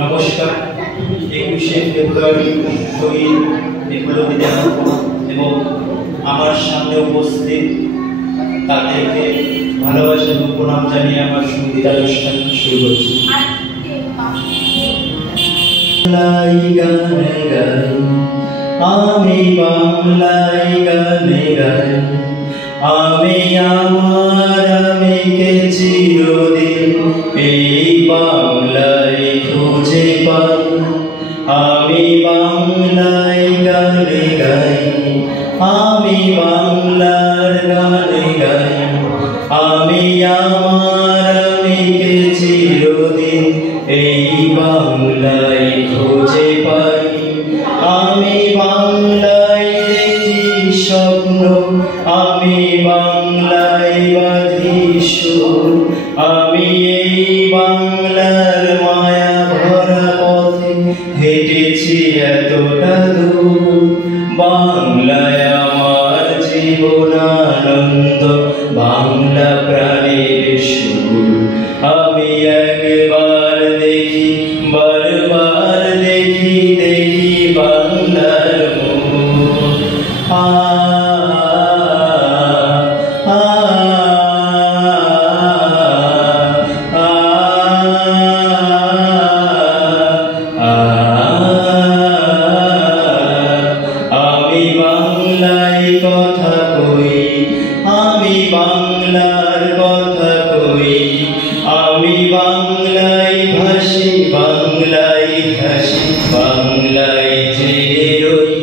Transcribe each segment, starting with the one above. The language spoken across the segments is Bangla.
নমস্কার। 21শে ফেব্রুয়ারি শহীদ বিপ্লবী দিবস এবং আমার সামনে উপস্থিত তাদেরকে ভালোবাসা এবং প্রণাম জানিয়ে আমার সঙ্গীতানুষ্ঠান শুরু করছি। আমি বাংলায় গানে গাই, আমি আমার আমিকে চিরদিন এই বাংলায় খুঁজে পাই। আমি বাংলায় গানে গাই, আমি বাংলার গানে গাই, আমি আমার আমিকে চিরদিন এই বাংলায় খুঁজে পাই। আমি বাংলায় দেখি স্বপ্ন, আমি বাংলায় বাঁধি সুর, আমি এই বাংলার মায়া ভরা পথে হেঁটেছি এতটা দূর। বাংলায় আমার জীবন আনন্দ, বাংলা প্রাণের সুর। আমি একবার দেখি, বারবার দেখি, দেখি বাংলার মুখ। আমি বাংলায় কথা কই, আমি বাংলার কথা কই, আমি বাংলায় ভাসি, বাংলায় হাসি, বাংলায় জেগে রই।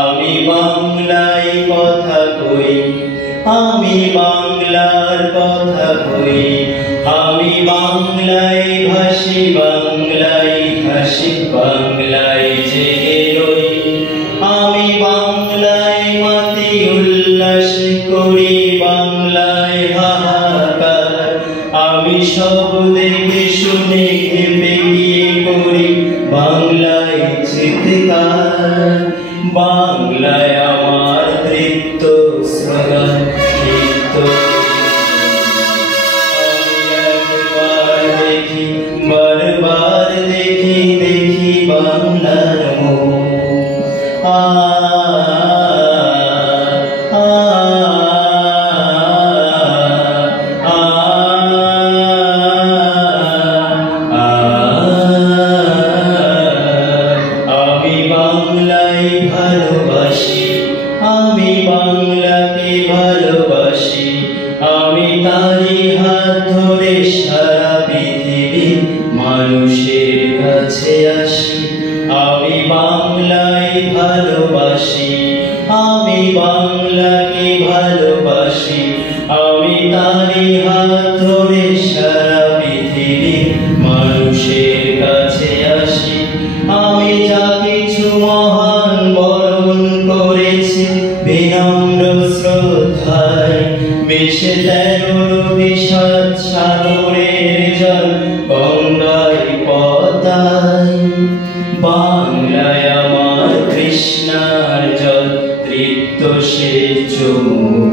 আমি বাংলায় কথা কই, আমি বাংলার কথা কই, আমি বাংলায় ভাসি, বাংলায় হাসি, বাংলায় জেগে রই। আমি বাংলায় মাতি উল্লাস করি, বাংলায় হাহাকার। আমি সব দেখে শুনে খেপে গিয়ে করি বাংলায় চিৎকার। বাংলায় আমার তৃপ্ত স্লোগান, তৃপ্ত। আমি একবার দেখি, বারবার দেখি, দেখি বাংলার মুখ। আমি বাংলায় ভালোবাসি, আমি বাংলাকে ভালোবাসি, আমি তারই হাত ধরে সারা পৃথিবীর মানুষের কাছে আসি। আমি বাংলায় ভালোবাসি, আমি বাংলাকে ভালোবাসি, আমি তারই হাত ধরে সারা পৃথিবীর মানুষের কাছে আসি। আমি যা কিছু মহান বরণ করেছি বিনম্র শ্রদ্ধায়, ২০-১৩ নদী ৭ সাগরের জল গঙ্গায় পদ্মায়। বাংলায় আমার তৃষ্ণার জল, তৃপ্ত সে চুমুক।